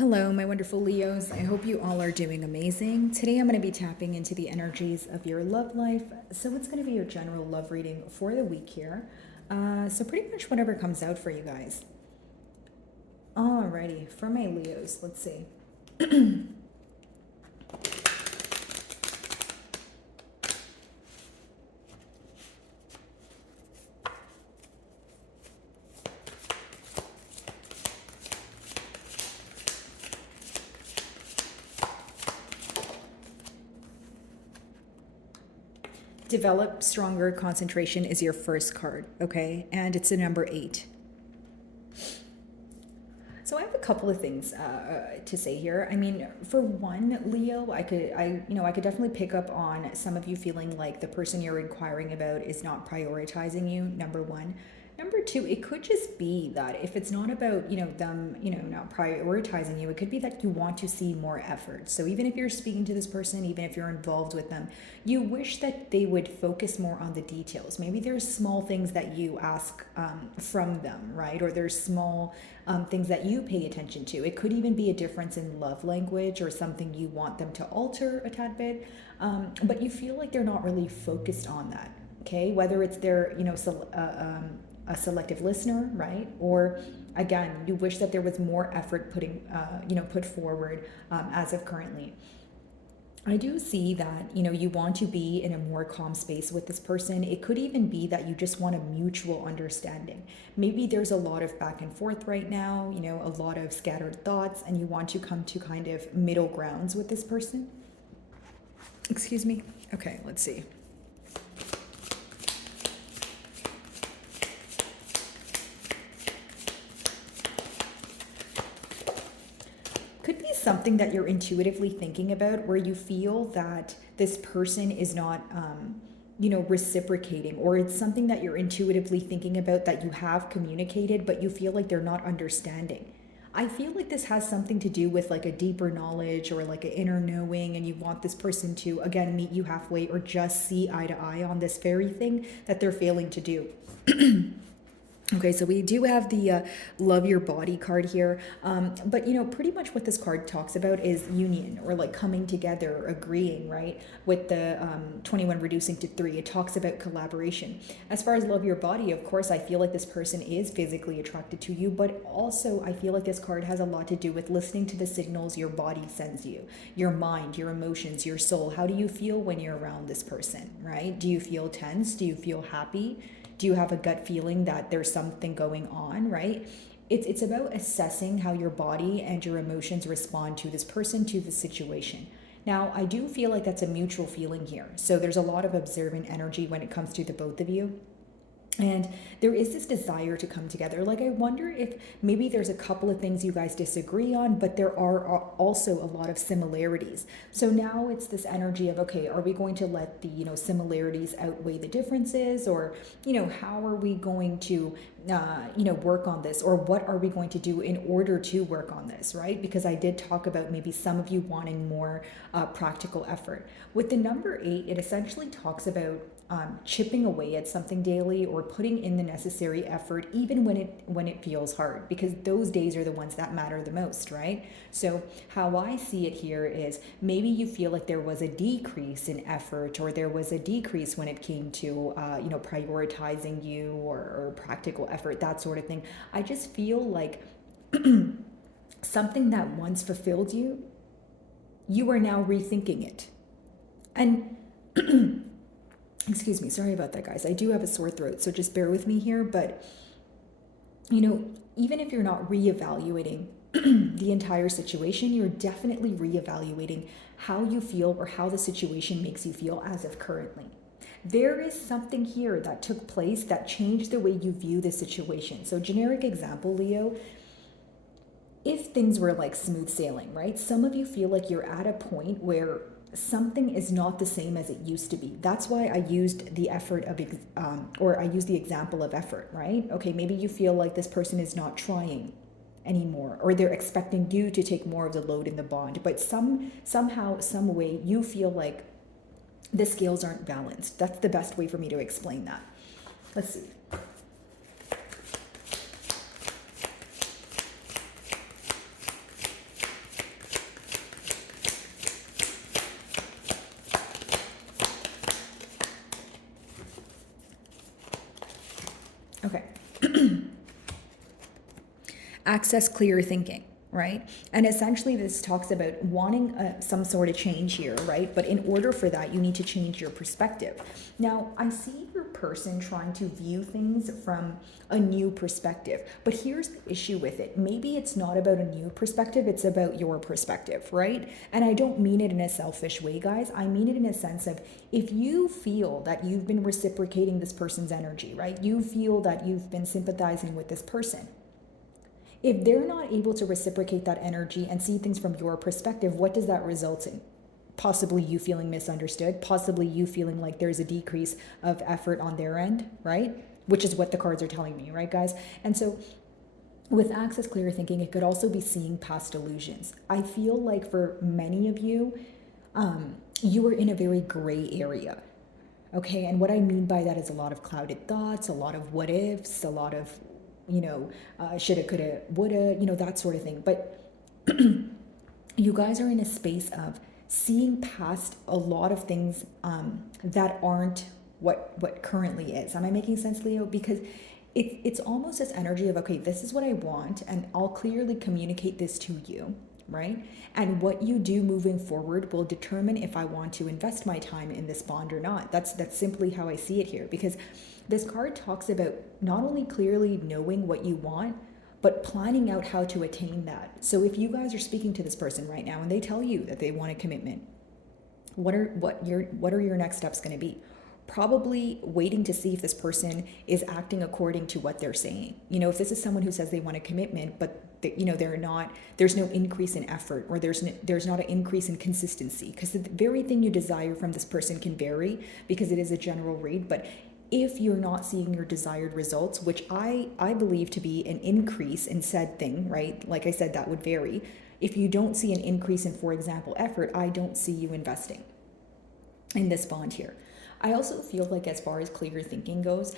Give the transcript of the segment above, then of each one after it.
Hello, my wonderful Leos. I hope you all are doing amazing. Today I'm going to be tapping into the energies of your love life. So it's going to be your general love reading for the week here. So pretty much whatever comes out for you guys. Alrighty, for my Leos, let's see. Develop stronger concentration is your first card, okay? And it's a number 8. So I have a couple of things to say here. I mean, for one, Leo, I could definitely pick up on some of you feeling like the person you're inquiring about is not prioritizing you. Number one. Number two, it could just be that if it's not about, them, not prioritizing you, it could be that you want to see more effort. So even if you're speaking to this person, even if you're involved with them, you wish that they would focus more on the details. Maybe there's small things that you ask from them, right? Or there's small things that you pay attention to. It could even be a difference in love language or something you want them to alter a tad bit, but you feel like they're not really focused on that. Okay, whether it's their, a selective listener, right? Or again, you wish that there was more effort put forward as of currently. I do see that, you want to be in a more calm space with this person. It could even be that you just want a mutual understanding. Maybe there's a lot of back and forth right now, a lot of scattered thoughts, and you want to come to kind of middle grounds with this person. Excuse me. Okay, let's see. Could be something that you're intuitively thinking about where you feel that this person is not reciprocating, or it's something that you're intuitively thinking about that you have communicated but you feel like they're not understanding. I feel like this has something to do with like a deeper knowledge or like an inner knowing, and you want this person to again meet you halfway or just see eye to eye on this very thing that they're failing to do. Okay, so we do have the love your body card here. But, pretty much what this card talks about is union, or like coming together, agreeing, right? With the 21 reducing to 3, it talks about collaboration. As far as love your body, of course, I feel like this person is physically attracted to you, but also I feel like this card has a lot to do with listening to the signals your body sends you, your mind, your emotions, your soul. How do you feel when you're around this person, right? Do you feel tense? Do you feel happy? Do you have a gut feeling that there's something going on, right? It's about assessing how your body and your emotions respond to this person, to the situation. Now, I do feel like that's a mutual feeling here. So there's a lot of observant energy when it comes to the both of you. And there is this desire to come together. Like, I wonder if maybe there's a couple of things you guys disagree on, but there are also a lot of similarities. So now it's this energy of, okay, are we going to let the, similarities outweigh the differences? Or, how are we going to, work on this? Or what are we going to do in order to work on this, right? Because I did talk about maybe some of you wanting more practical effort. With the number 8, it essentially talks about chipping away at something daily, or putting in the necessary effort even when it feels hard, because those days are the ones that matter the most, right? So how I see it here is maybe you feel like there was a decrease in effort, or there was a decrease when it came to prioritizing you, or practical effort, that sort of thing. I just feel like something that once fulfilled you, you are now rethinking it. And excuse me, sorry about that, guys. I do have a sore throat, so just bear with me here. But, even if you're not reevaluating the entire situation, you're definitely reevaluating how you feel, or how the situation makes you feel as of currently. There is something here that took place that changed the way you view the situation. So, generic example, Leo, if things were like smooth sailing, right? Some of you feel like you're at a point where something is not the same as it used to be. That's why I used the effort of, I used the example of effort, right? Okay, maybe you feel like this person is not trying anymore, or they're expecting you to take more of the load in the bond, but somehow, some way, you feel like the scales aren't balanced. That's the best way for me to explain that. Let's see. access clear thinking, right? And essentially this talks about wanting some sort of change here, right? But in order for that, you need to change your perspective. Now, I see your person trying to view things from a new perspective, but here's the issue with it. Maybe it's not about a new perspective, it's about your perspective, right? And I don't mean it in a selfish way, guys. I mean it in a sense of, if you feel that you've been reciprocating this person's energy, right? You feel that you've been sympathizing with this person. If they're not able to reciprocate that energy and see things from your perspective, what does that result in? Possibly you feeling misunderstood, possibly you feeling like there's a decrease of effort on their end, right? Which is what the cards are telling me, right, guys? And so with access clear thinking, it could also be seeing past illusions. I feel like for many of you, you are in a very gray area. Okay, and what I mean by that is a lot of clouded thoughts, a lot of what ifs, a lot of shoulda, coulda, woulda, that sort of thing. But you guys are in a space of seeing past a lot of things that aren't what currently is. Am I making sense, Leo? Because it's almost this energy of, okay, this is what I want, and I'll clearly communicate this to you, right? And what you do moving forward will determine if I want to invest my time in this bond or not. That's simply how I see it here, because this card talks about not only clearly knowing what you want, but planning out how to attain that. So if you guys are speaking to this person right now and they tell you that they want a commitment, what are your next steps going to be? Probably waiting to see if this person is acting according to what they're saying. If this is someone who says they want a commitment, but they're not, there's no increase in effort, or there's not an increase in consistency, because the very thing you desire from this person can vary, because it is a general read. But if you're not seeing your desired results, which I believe to be an increase in said thing, right? Like I said, that would vary. If you don't see an increase in, for example, effort, I don't see you investing in this bond here. I also feel like, as far as clear thinking goes,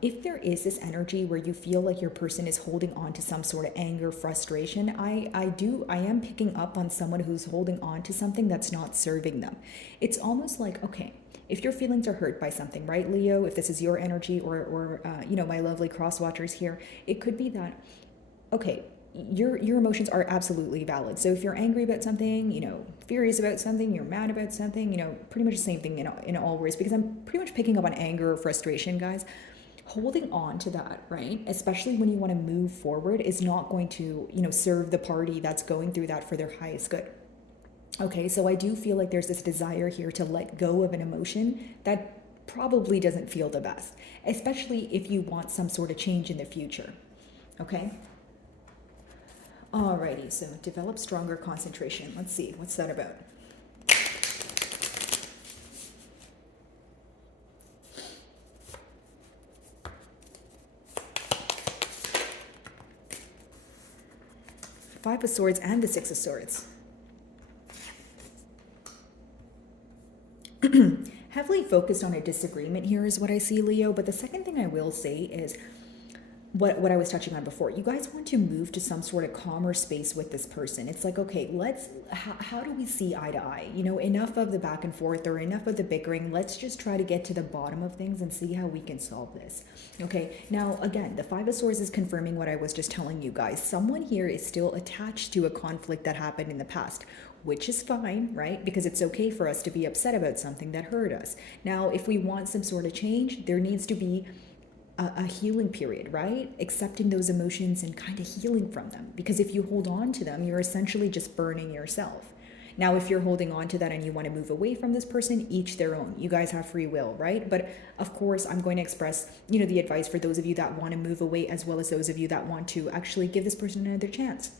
if there is this energy where you feel like your person is holding on to some sort of anger, frustration, I am picking up on someone who's holding on to something that's not serving them. It's almost like, okay, if your feelings are hurt by something, right, Leo, if this is your energy, or my lovely cross watchers here, it could be that, okay, your emotions are absolutely valid. So if you're angry about something, furious about something, you're mad about something, pretty much the same thing in all ways, because I'm pretty much picking up on anger or frustration, guys. Holding on to that, right, especially when you want to move forward, is not going to, serve the party that's going through that for their highest good. Okay, so I do feel like there's this desire here to let go of an emotion that probably doesn't feel the best, especially if you want some sort of change in the future. Okay? Alrighty, so develop stronger concentration. Let's see, what's that about? Five of Swords and the Six of Swords. Heavily focused on a disagreement here is what I see, Leo. But the second thing I will say is what I was touching on before. You guys want to move to some sort of calmer space with this person. It's like, okay, how do we see eye to eye? Enough of the back and forth, or enough of the bickering. Let's just try to get to the bottom of things and see how we can solve this. Okay, now again, the Five of Swords is confirming what I was just telling you guys. Someone here is still attached to a conflict that happened in the past, which is fine, right? Because it's okay for us to be upset about something that hurt us. Now, if we want some sort of change, there needs to be a healing period, right? Accepting those emotions and kind of healing from them. Because if you hold on to them, you're essentially just burning yourself. Now, if you're holding on to that and you want to move away from this person, each their own. You guys have free will, right? But of course, I'm going to express, the advice for those of you that want to move away, as well as those of you that want to actually give this person another chance.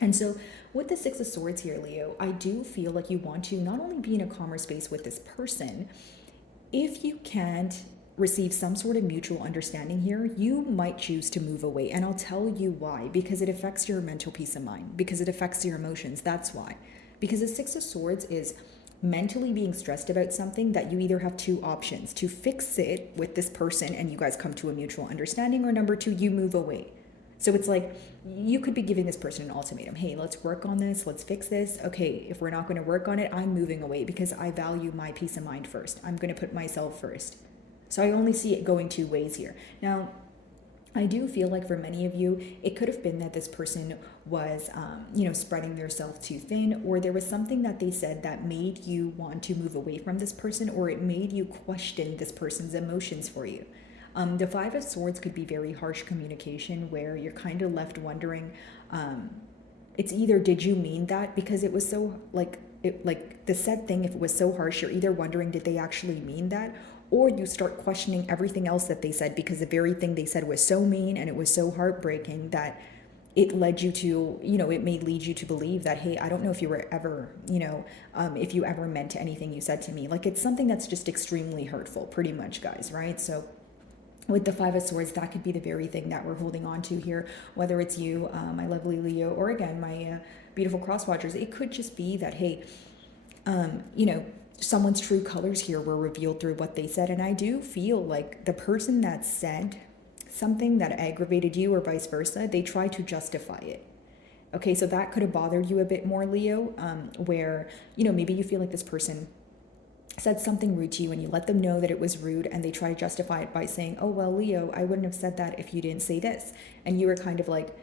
And so with the Six of Swords here, Leo, I do feel like you want to not only be in a calmer space with this person, if you can't receive some sort of mutual understanding here, you might choose to move away. And I'll tell you why. Because it affects your mental peace of mind. Because it affects your emotions. That's why. Because the Six of Swords is mentally being stressed about something that you either have two options: to fix it with this person and you guys come to a mutual understanding, or number two, you move away. So it's like you could be giving this person an ultimatum. Hey, let's work on this. Let's fix this. Okay, if we're not going to work on it, I'm moving away because I value my peace of mind first. I'm going to put myself first. So I only see it going two ways here. Now, I do feel like for many of you, it could have been that this person was, spreading themselves too thin, or there was something that they said that made you want to move away from this person, or it made you question this person's emotions for you. The Five of Swords could be very harsh communication where you're kind of left wondering, it's either did you mean that, because it was so like the said thing, if it was so harsh, you're either wondering did they actually mean that, or you start questioning everything else that they said because the very thing they said was so mean and it was so heartbreaking that it led you to, it may lead you to believe that, hey, I don't know if you were ever, if you ever meant anything you said to me. Like, it's something that's just extremely hurtful, pretty much, guys, right? So with the Five of Swords, that could be the very thing that we're holding on to here, whether it's you, my lovely Leo, or again, my beautiful cross watchers. It could just be that, hey, someone's true colors here were revealed through what they said. And I do feel like the person that said something that aggravated you or vice versa, they try to justify it. Okay, so that could have bothered you a bit more, Leo, where, maybe you feel like this person said something rude to you and you let them know that it was rude, and they try to justify it by saying, oh, well, Leo, I wouldn't have said that if you didn't say this. And you were kind of like,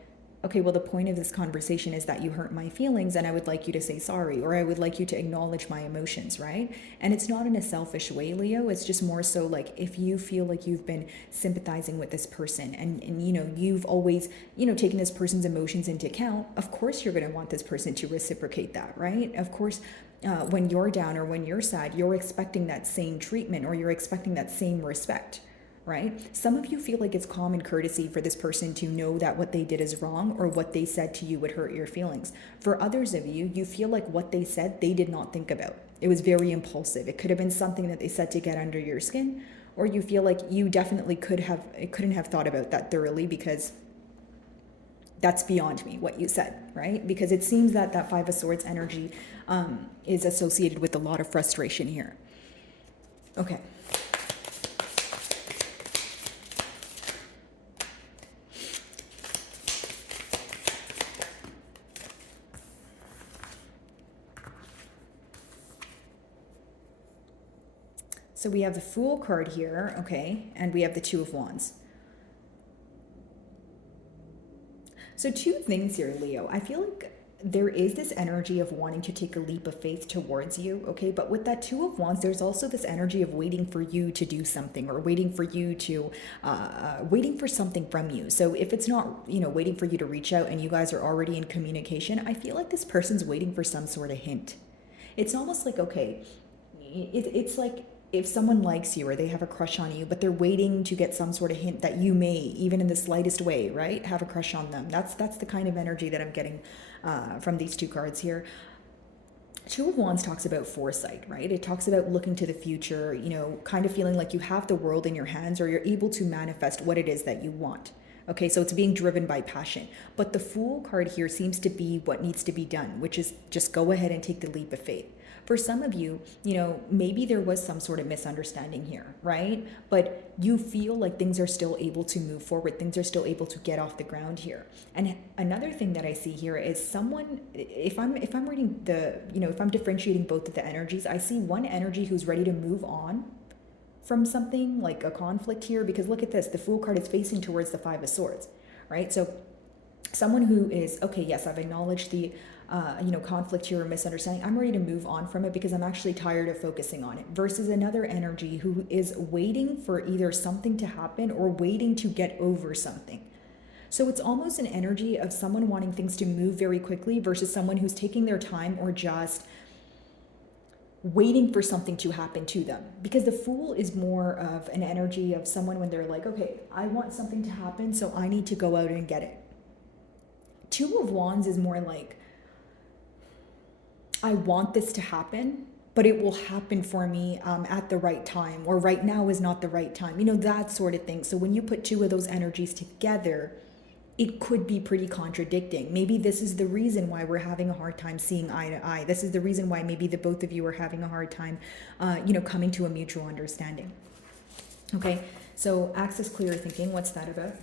okay, well, the point of this conversation is that you hurt my feelings and I would like you to say sorry, or I would like you to acknowledge my emotions, right? And it's not in a selfish way, Leo. It's just more so like if you feel like you've been sympathizing with this person and you've always, taken this person's emotions into account, of course you're going to want this person to reciprocate that, right? Of course, when you're down or when you're sad, you're expecting that same treatment or you're expecting that same respect. Right? Some of you feel like it's common courtesy for this person to know that what they did is wrong or what they said to you would hurt your feelings. For others of you, you feel like what they said, they did not think about. It was very impulsive. It could have been something that they said to get under your skin, or you feel like you definitely couldn't have thought about that thoroughly because that's beyond me, what you said, right? Because it seems that that Five of Swords energy is associated with a lot of frustration here. Okay. So we have the Fool card here, okay, and we have the Two of Wands. So two things here, Leo. I feel like there is this energy of wanting to take a leap of faith towards you, okay? But with that Two of Wands, there's also this energy of waiting for you to do something or waiting for you to, waiting for something from you. So if it's not, waiting for you to reach out and you guys are already in communication, I feel like this person's waiting for some sort of hint. It's almost like, okay, it's like, if someone likes you or they have a crush on you, but they're waiting to get some sort of hint that you may, even in the slightest way, right, have a crush on them. That's the kind of energy that I'm getting from these two cards here. Two of Wands talks about foresight, right? It talks about looking to the future, kind of feeling like you have the world in your hands or you're able to manifest what it is that you want. Okay, so it's being driven by passion. But the Fool card here seems to be what needs to be done, which is just go ahead and take the leap of faith. For some of you, maybe there was some sort of misunderstanding here, right? But you feel like things are still able to move forward. Things are still able to get off the ground here. And another thing that I see here is someone, if I'm reading if I'm differentiating both of the energies, I see one energy who's ready to move on from something like a conflict here, because look at this, the Fool card is facing towards the Five of Swords, right? So someone who is, okay, yes, I've acknowledged the conflict here or misunderstanding. I'm ready to move on from it because I'm actually tired of focusing on it. Versus another energy who is waiting for either something to happen or waiting to get over something. So it's almost an energy of someone wanting things to move very quickly versus someone who's taking their time or just waiting for something to happen to them. Because the Fool is more of an energy of someone when they're like, okay, I want something to happen, so I need to go out and get it. Two of Wands is more like, I want this to happen, but it will happen for me at the right time, or right now is not the right time, that sort of thing. So when you put two of those energies together, it could be pretty contradicting. Maybe this is the reason why we're having a hard time seeing eye to eye. This is the reason why maybe the both of you are having a hard time, coming to a mutual understanding. Okay, so access clear thinking, what's that about?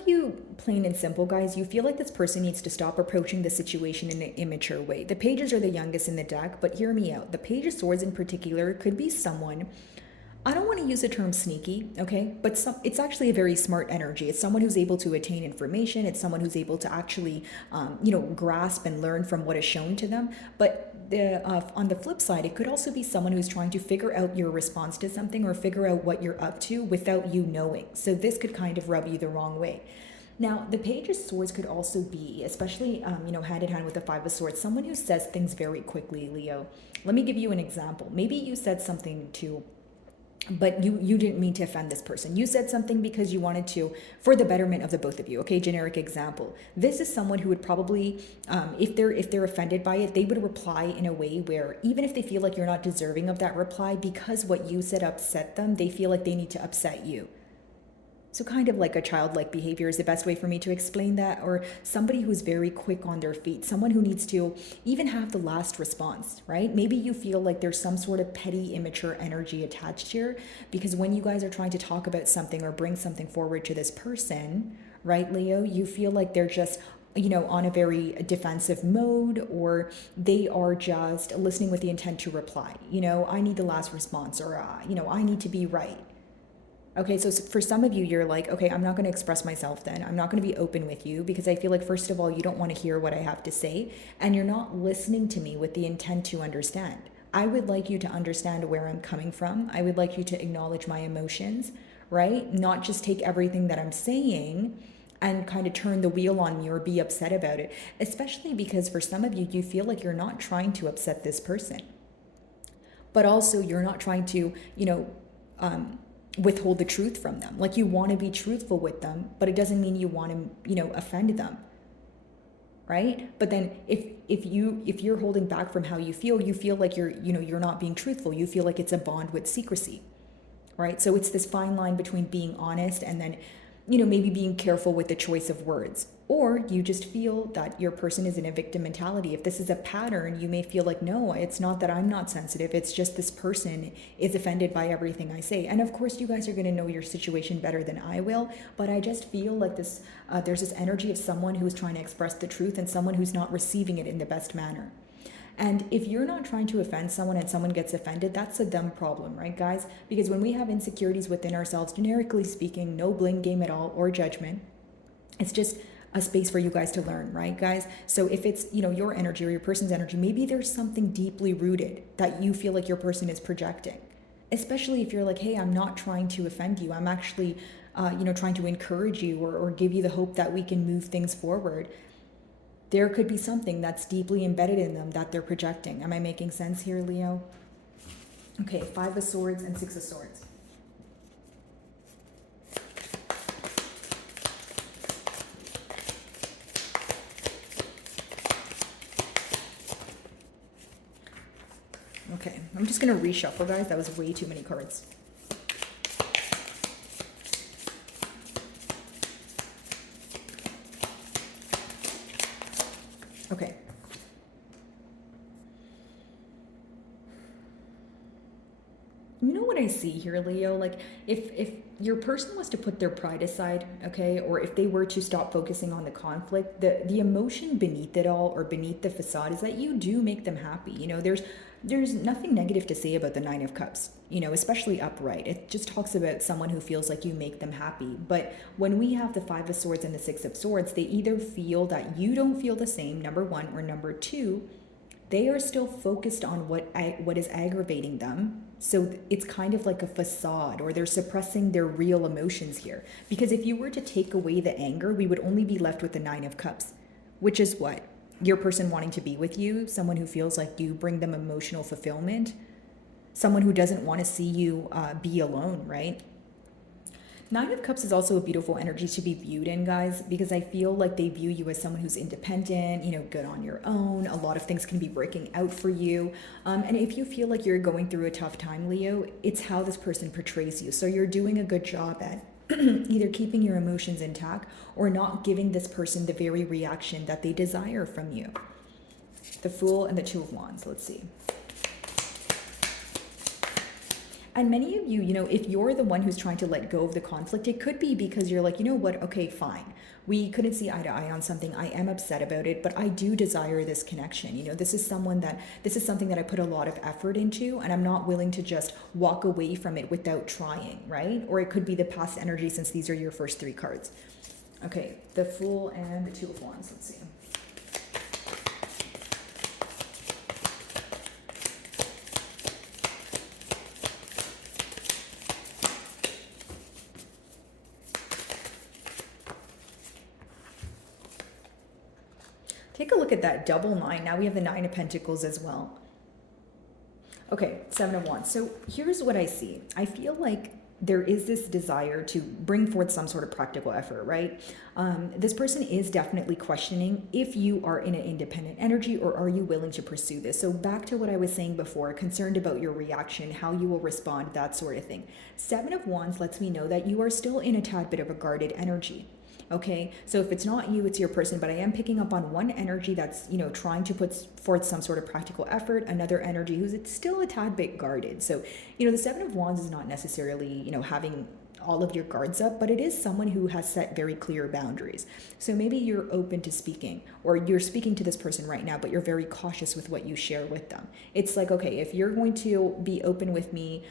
of you, plain and simple, guys, you feel like this person needs to stop approaching the situation in an immature way. The pages are the youngest in the deck, but hear me out. The page of swords in particular could be someone, I don't want to use the term sneaky, okay? But it's actually a very smart energy. It's someone who's able to attain information. It's someone who's able to actually, grasp and learn from what is shown to them. But on the flip side, it could also be someone who's trying to figure out your response to something or figure out what you're up to without you knowing. So this could kind of rub you the wrong way. Now, the Page of Swords could also be, especially, hand in hand with the Five of Swords, someone who says things very quickly, Leo. Let me give you an example. Maybe you said something but you didn't mean to offend this person. You said something because you wanted to, for the betterment of the both of you. Okay, generic example. This is someone who would probably, if they're offended by it, they would reply in a way where even if they feel like you're not deserving of that reply, because what you said upset them, they feel like they need to upset you. So kind of like a childlike behavior is the best way for me to explain that, or somebody who's very quick on their feet, someone who needs to even have the last response, right? Maybe you feel like there's some sort of petty, immature energy attached here, because when you guys are trying to talk about something or bring something forward to this person, right, Leo, you feel like they're just on a very defensive mode, or they are just listening with the intent to reply. I need the last response, or, I need to be right. Okay, so for some of you, you're like, okay, I'm not going to express myself then. I'm not going to be open with you because I feel like, first of all, you don't want to hear what I have to say, and you're not listening to me with the intent to understand. I would like you to understand where I'm coming from. I would like you to acknowledge my emotions, right? Not just take everything that I'm saying and kind of turn the wheel on me or be upset about it, especially because for some of you, you feel like you're not trying to upset this person, but also you're not trying to, withhold the truth from them. Like, you want to be truthful with them, but it doesn't mean you want to, offend them, right? But then if you're holding back from how you feel like you're not being truthful. You feel like it's a bond with secrecy, right? So it's this fine line between being honest and then, maybe being careful with the choice of words. Or you just feel that your person is in a victim mentality. If this is a pattern, you may feel like, no, it's not that I'm not sensitive. It's just this person is offended by everything I say. And of course, you guys are going to know your situation better than I will. But I just feel like there's this energy of someone who's trying to express the truth and someone who's not receiving it in the best manner. And if you're not trying to offend someone and someone gets offended, that's a them problem, right, guys? Because when we have insecurities within ourselves, generically speaking, no blame game at all or judgment. It's just a space for you guys to learn, right, guys? So if it's, your energy or your person's energy, maybe there's something deeply rooted that you feel like your person is projecting. Especially if you're like, hey, I'm not trying to offend you. I'm actually, trying to encourage you or give you the hope that we can move things forward. There could be something that's deeply embedded in them that they're projecting. Am I making sense here, Leo? Okay, 5 of Swords and 6 of Swords. Okay, I'm just going to reshuffle, guys. That was way too many cards. Okay. You know what I see here, Leo? Like, if your person was to put their pride aside, okay, or if they were to stop focusing on the conflict, the emotion beneath it all or beneath the facade is that you do make them happy. There's nothing negative to say about the 9 of Cups, especially upright. It just talks about someone who feels like you make them happy. But when we have the 5 of Swords and the 6 of Swords, they either feel that you don't feel the same, number one, or number two, they are still focused on what is aggravating them. So it's kind of like a facade, or they're suppressing their real emotions here. Because if you were to take away the anger, we would only be left with the 9 of Cups, which is what? Your person wanting to be with you, someone who feels like you bring them emotional fulfillment, someone who doesn't want to see you be alone, right? 9 of Cups is also a beautiful energy to be viewed in, guys, because I feel like they view you as someone who's independent, good on your own. A lot of things can be breaking out for you. And if you feel like you're going through a tough time, Leo, it's how this person portrays you. So you're doing a good job at either keeping your emotions intact or not giving this person the very reaction that they desire from you. The Fool and the 2 of Wands. Let's see. And many of you, if you're the one who's trying to let go of the conflict, it could be because you're like, you know what, okay, fine. We couldn't see eye to eye on something. I am upset about it, but I do desire this connection. This is something that I put a lot of effort into, and I'm not willing to just walk away from it without trying, right? Or it could be the past energy, since these are your first three cards. Okay, the Fool and the Two of Wands. Let's see. Take a look at that double nine. Now we have the Nine of Pentacles as well. Okay, Seven of Wands. So here's what I see. I feel like there is this desire to bring forth some sort of practical effort, right? This person is definitely questioning if you are in an independent energy, or are you willing to pursue this? So back to what I was saying before, concerned about your reaction, how you will respond, that sort of thing. Seven of Wands lets me know that you are still in a tad bit of a guarded energy. Okay, so if it's not you, it's your person, but I am picking up on one energy that's, trying to put forth some sort of practical effort, another energy who's still a tad bit guarded. So, the Seven of Wands is not necessarily, having all of your guards up, but it is someone who has set very clear boundaries. So maybe you're open to speaking, or you're speaking to this person right now, but you're very cautious with what you share with them. It's like, okay, if you're going to be open with me,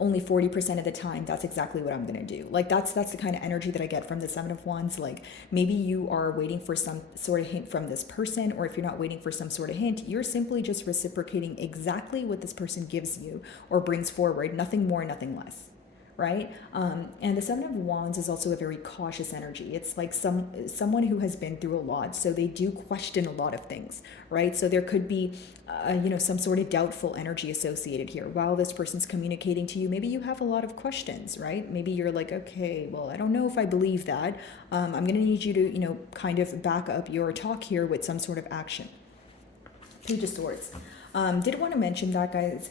only 40% of the time, that's exactly what I'm going to do. Like that's the kind of energy that I get from the Seven of Wands. Like maybe you are waiting for some sort of hint from this person, or if you're not waiting for some sort of hint, you're simply just reciprocating exactly what this person gives you or brings forward, nothing more, nothing less. Right? And the Seven of Wands is also a very cautious energy. It's like someone who has been through a lot, so they do question a lot of things, right? So there could be, some sort of doubtful energy associated here. While this person's communicating to you, maybe you have a lot of questions, right? Maybe you're like, okay, well, I don't know if I believe that. I'm going to need you to, kind of back up your talk here with some sort of action. Page of Swords. Did want to mention that, guys.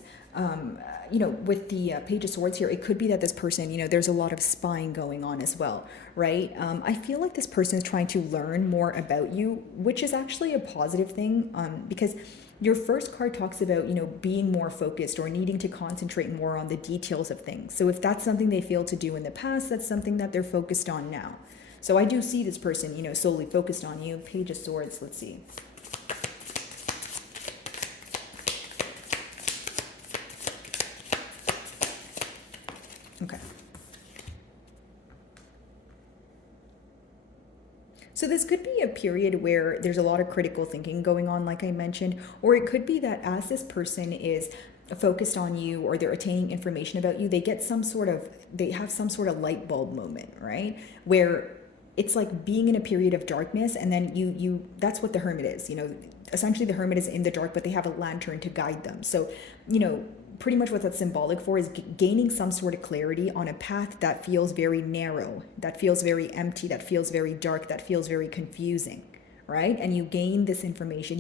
With the Page of Swords here, it could be that this person, there's a lot of spying going on as well, right? I feel like this person is trying to learn more about you, which is actually a positive thing, because your first card talks about, being more focused or needing to concentrate more on the details of things. So if that's something they failed to do in the past, that's something that they're focused on now. So I do see this person, solely focused on you. Page of Swords, let's see. Okay. So this could be a period where there's a lot of critical thinking going on, like I mentioned, or it could be that as this person is focused on you, or they're attaining information about you, they have some sort of light bulb moment, right? Where it's like being in a period of darkness, and then you that's what the Hermit is. Essentially the Hermit is in the dark, but they have a lantern to guide them. So, pretty much what that's symbolic for is gaining some sort of clarity on a path that feels very narrow, that feels very empty, that feels very dark, that feels very confusing, right? And you gain this information,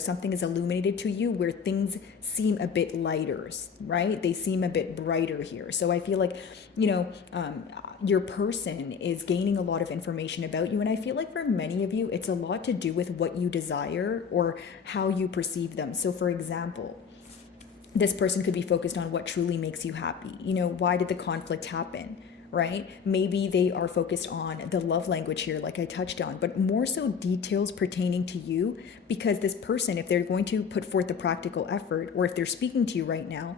something is illuminated to you where things seem a bit lighter, right? They seem a bit brighter here. So I feel like, your person is gaining a lot of information about you. And I feel like for many of you, it's a lot to do with what you desire or how you perceive them. So for example, this person could be focused on what truly makes you happy. Why did the conflict happen, right? Maybe they are focused on the love language here, like I touched on, but more so details pertaining to you, because this person, if they're going to put forth the practical effort, or if they're speaking to you right now,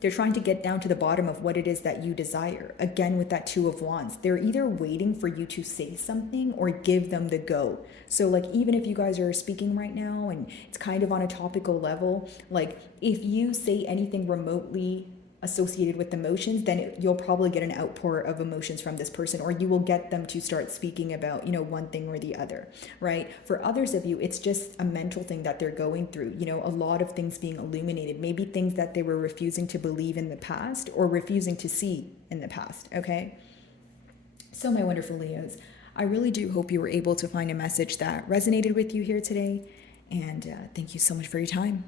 they're trying to get down to the bottom of what it is that you desire. Again, with that Two of Wands, they're either waiting for you to say something or give them the go. So like, even if you guys are speaking right now and it's kind of on a topical level, like if you say anything remotely associated with emotions, then you'll probably get an outpour of emotions from this person, or you will get them to start speaking about, one thing or the other, right? For others of you, it's just a mental thing that they're going through, a lot of things being illuminated, maybe things that they were refusing to believe in the past or refusing to see in the past, okay? So my wonderful Leos, I really do hope you were able to find a message that resonated with you here today, and thank you so much for your time.